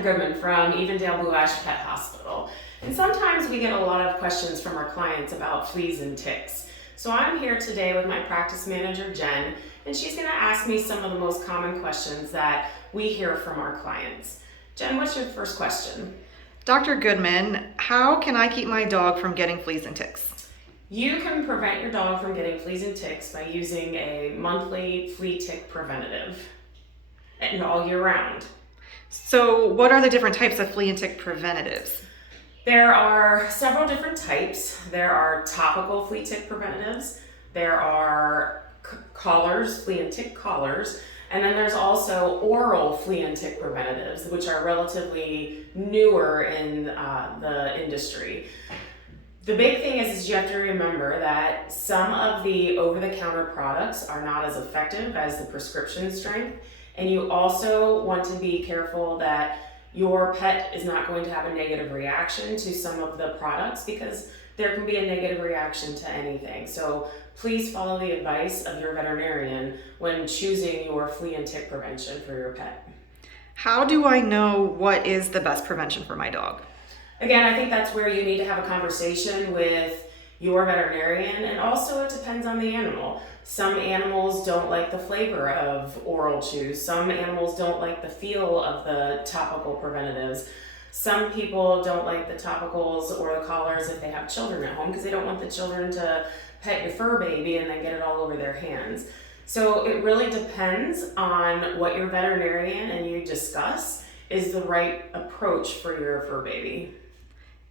Dr. Goodman from Evendale-Blue Pet Hospital. And sometimes we get a lot of questions from our clients about fleas and ticks. So I'm here today with my practice manager, Jen, and she's going to ask me some of the most common questions that we hear from our clients. Jen, what's your first question? Dr. Goodman, how can I keep my dog from getting fleas and ticks? You can prevent your dog from getting fleas and ticks by using a monthly flea tick preventative and all year round. So what are the different types of flea and tick preventatives? There are several different types. There are topical flea tick preventatives. There are collars, flea and tick collars. And then there's also oral flea and tick preventatives, which are relatively newer in the industry. The big thing is you have to remember that some of the over-the-counter products are not as effective as the prescription strength. And you also want to be careful that your pet is not going to have a negative reaction to some of the products, because there can be a negative reaction to anything. So please follow the advice of your veterinarian when choosing your flea and tick prevention for your pet. How do I know what is the best prevention for my dog? Again, I think that's where you need to have a conversation with your veterinarian, and also it depends on the animal. Some animals don't like the flavor of oral chews. Some animals don't like the feel of the topical preventatives. Some people don't like the topicals or the collars if they have children at home, because they don't want the children to pet your fur baby and then get it all over their hands. So it really depends on what your veterinarian and you discuss is the right approach for your fur baby.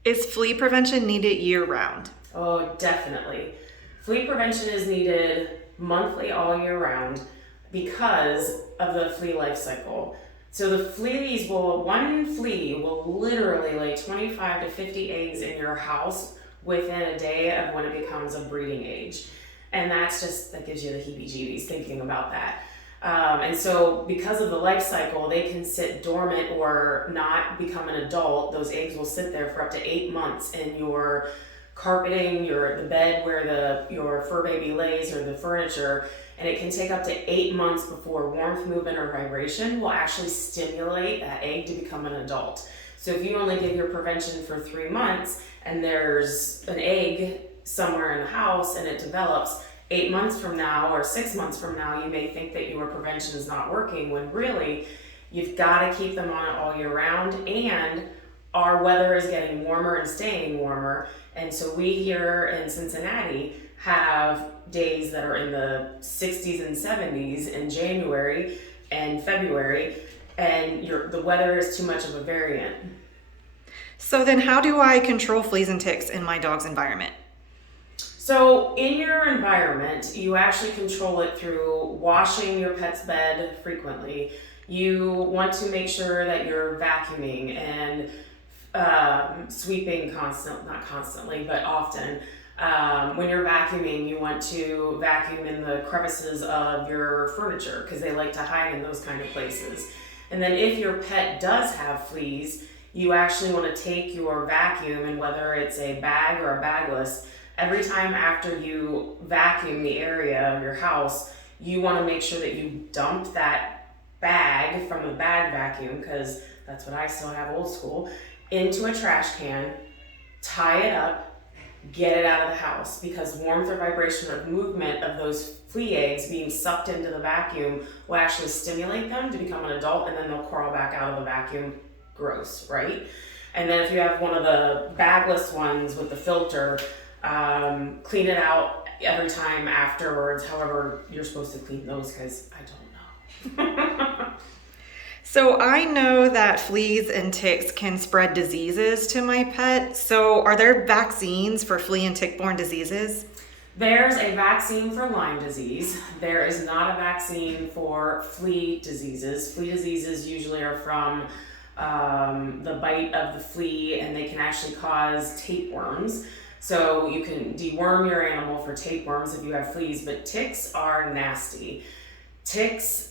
Is flea prevention needed year-round? Oh, definitely. Flea prevention is needed monthly all year round because of the flea life cycle. So one flea will literally lay 25 to 50 eggs in your house within a day of when it becomes a breeding age. And that gives you the heebie-jeebies thinking about that. And so because of the life cycle, they can sit dormant or not become an adult. Those eggs will sit there for up to 8 months in your carpeting, the bed where your fur baby lays, or the furniture, and it can take up to 8 months before warmth, movement, or vibration will actually stimulate that egg to become an adult. So if you only give your prevention for 3 months and there's an egg somewhere in the house and it develops, 8 months from now or 6 months from now, you may think that your prevention is not working, when really you've got to keep them on it all year round. And our weather is getting warmer and staying warmer. And so we here in Cincinnati have days that are in the 60s and 70s in January and February, and the weather is too much of a variant. So then how do I control fleas and ticks in my dog's environment? So in your environment, you actually control it through washing your pet's bed frequently. You want to make sure that you're vacuuming and sweeping not constantly, but often. When you're vacuuming, you want to vacuum in the crevices of your furniture, because they like to hide in those kind of places. And then if your pet does have fleas, you actually want to take your vacuum, and whether it's a bag or a bagless, every time after you vacuum the area of your house, you want to make sure that you dump that bag from the bag vacuum, because that's what I still have, old school, into a trash can, tie it up, get it out of the house, because warmth or vibration or movement of those flea eggs being sucked into the vacuum will actually stimulate them to become an adult, and then they'll crawl back out of the vacuum. Gross, right? And then if you have one of the bagless ones with the filter, clean it out every time afterwards, however you're supposed to clean those, because I don't know. So I know that fleas and ticks can spread diseases to my pet. So are there vaccines for flea and tick-borne diseases? There's a vaccine for Lyme disease. There is not a vaccine for flea diseases. Flea diseases usually are from the bite of the flea, and they can actually cause tapeworms. So you can deworm your animal for tapeworms if you have fleas, but ticks are nasty. Ticks,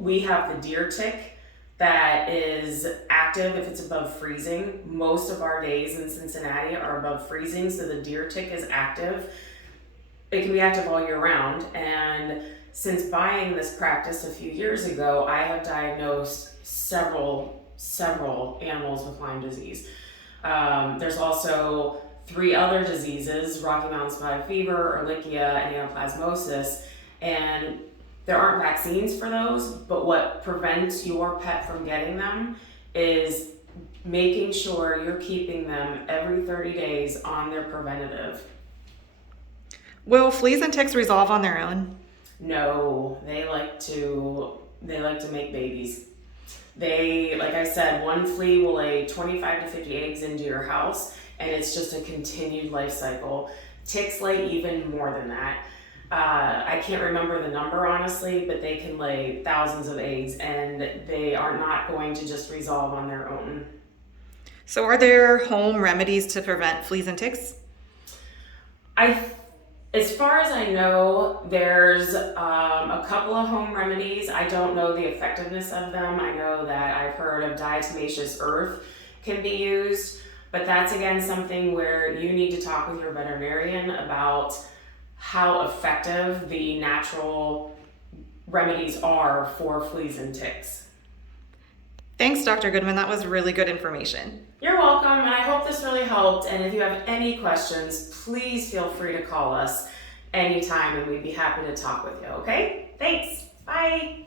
we have the deer tick that is active if it's above freezing. Most of our days in Cincinnati are above freezing, so the deer tick is active. It can be active all year round, and since buying this practice a few years ago, I have diagnosed several several animals with Lyme disease. There's also 3 other diseases: Rocky Mountain spotted fever, Ehrlichia, and anaplasmosis. And there aren't vaccines for those, but what prevents your pet from getting them is making sure you're keeping them every 30 days on their preventative. Will fleas and ticks resolve on their own? No, they like to make babies. They, like I said, one flea will lay 25 to 50 eggs into your house, and it's just a continued life cycle. Ticks lay even more than that. I can't remember the number honestly, but they can lay thousands of eggs, and they are not going to just resolve on their own. So are there home remedies to prevent fleas and ticks? As far as I know, there's a couple of home remedies. I don't know the effectiveness of them. I know that I've heard of diatomaceous earth can be used, but that's again something where you need to talk with your veterinarian about how effective the natural remedies are for fleas and ticks. Thanks, Dr. Goodman. That was really good information. You're welcome, and I hope this really helped. And if you have any questions, please feel free to call us anytime, and we'd be happy to talk with you, okay? Thanks. Bye.